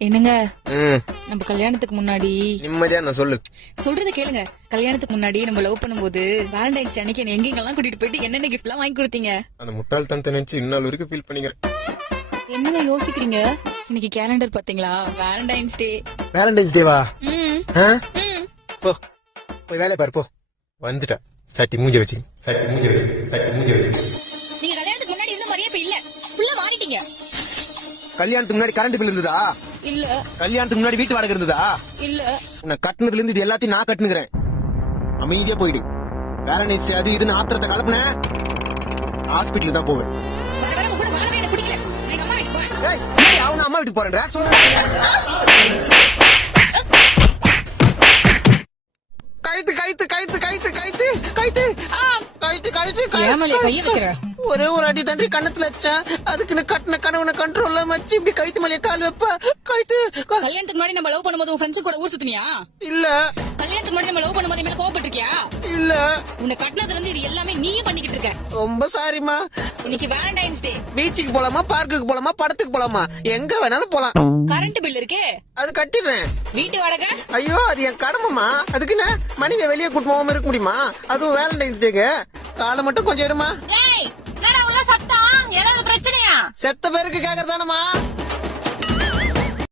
என்னங்க? ம். நம்ம கல்யாணத்துக்கு முன்னாடி நிம்மதியா நான் சொல்லு. சொல்றத கேளுங்க. கல்யாணத்துக்கு முன்னாடி நம்ம லவ் பண்ணும்போது வேலண்டைன்ஸ் டே அன்னைக்கு என்ன எங்கெங்கெல்லாம் கூட்டிட்டு போயிட்டு என்னென்ன கிஃப்ட் எல்லாம் வாங்கி கொடுத்தீங்க? அந்த முட்டாள்தனத்தை நினைச்சு இன்னொரு வரைக்கும் ஃபீல் பண்ணிக்கிறேன் என்னங்க யோசிக்கிறீங்க? இன்னைக்கு கேலண்டர் பாத்தீங்களா வேலண்டைன்ஸ் டே வேலண்டைன்ஸ் டேவா போ. போய் வேலையை பாரு போ. வந்துட்டா. சட்டி மூஞ்ச வச்சு சட்டி மூஞ்ச வச்சு சட்டி மூஞ்ச வச்சு நீங்க கல்யாணத்துக்கு முன்னாடி இருந்த மாதிரியே இப்ப இல்ல. ஃபுல்லா மாறிட்டீங்க. கல்யாணத்துக்கு முன்னாடி கரண்ட் பில் இருந்ததா? இல்ல. கல்யாணத்துக்கு முன்னாடி வீட்டு வாடகை இருந்ததா? இல்ல. உன்னை கட்டுனதுல இருந்து இது எல்லாத்தையும் நான் கட்டுனுக்கிறேன். அமைதியா போயிடு. வேலண்டைன்ஸ் டே அது இதுன்னு ஆத்திரத்தை கலப்புன. ஹாஸ்பிட்டல் தான் போவேன். வர வர உங்க கூட வாழவே எனக்கு பிடிக்கல. நான் எங்க அம்மா வீட்டுக்கு போறேன். ஏய், ஏய், அவன அம்மா வீட்டுக்கு போறேன் சொல்றேன். கழுத்து கழுத்து கழுத்து கழுத்து கழுத்து கழுத்து. ஆ, கழுத்து கழுத்து ஏமாலே கைய வைக்கிற? ஒரே ஒரு அடி தண்டி கண்ணத்துல வச்சா அதுக்குன்னு கட்டின கணவனை கண்ட்ரோல்ல வச்சு இப்படி கழுத்து மேலே கால் வைப்ப. கழுத்து க- கல்யாணத்துக்கு முன்னாடி நம்ம லவ் பண்ணும்போது உன் ஃப்ரெண்ட்ஸ் கூட ஊர் சுத்தினியா? இல்ல. கல்யாணத்துக்கு முன்னாடி நம்ம லவ் பண்ணும்போது மேல கோவப்பட்டிருக்கியா? இல்ல. உன்னை கட்டினதுல இருந்து இது எல்லாமே நீயே பண்ணிக்கிட்டு இருக்க. ரொம்ப சாரிமா இன்னைக்கு வேலண்டைன்ஸ் டே பீச்சுக்கு போலாமா பார்க்குக்கு போலாமா படத்துக்கு போலாமா? எங்க வேணாலும் போலாம். கரண்ட் பில் இருக்கே. அது கட்டிடுறேன். வீட்டு வாடகை? ஐயோ அது என் கடமைமா அதுக்குன்னு மனைவியை வெளியே கூட்டு போகாம இருக்க முடியுமா? அதுவும் வேலண்டைன்ஸ் டேக்கு காலை மட்டும் கொஞ்சம் எடுமா செத்த பேருக்கு கேக்குறதானமா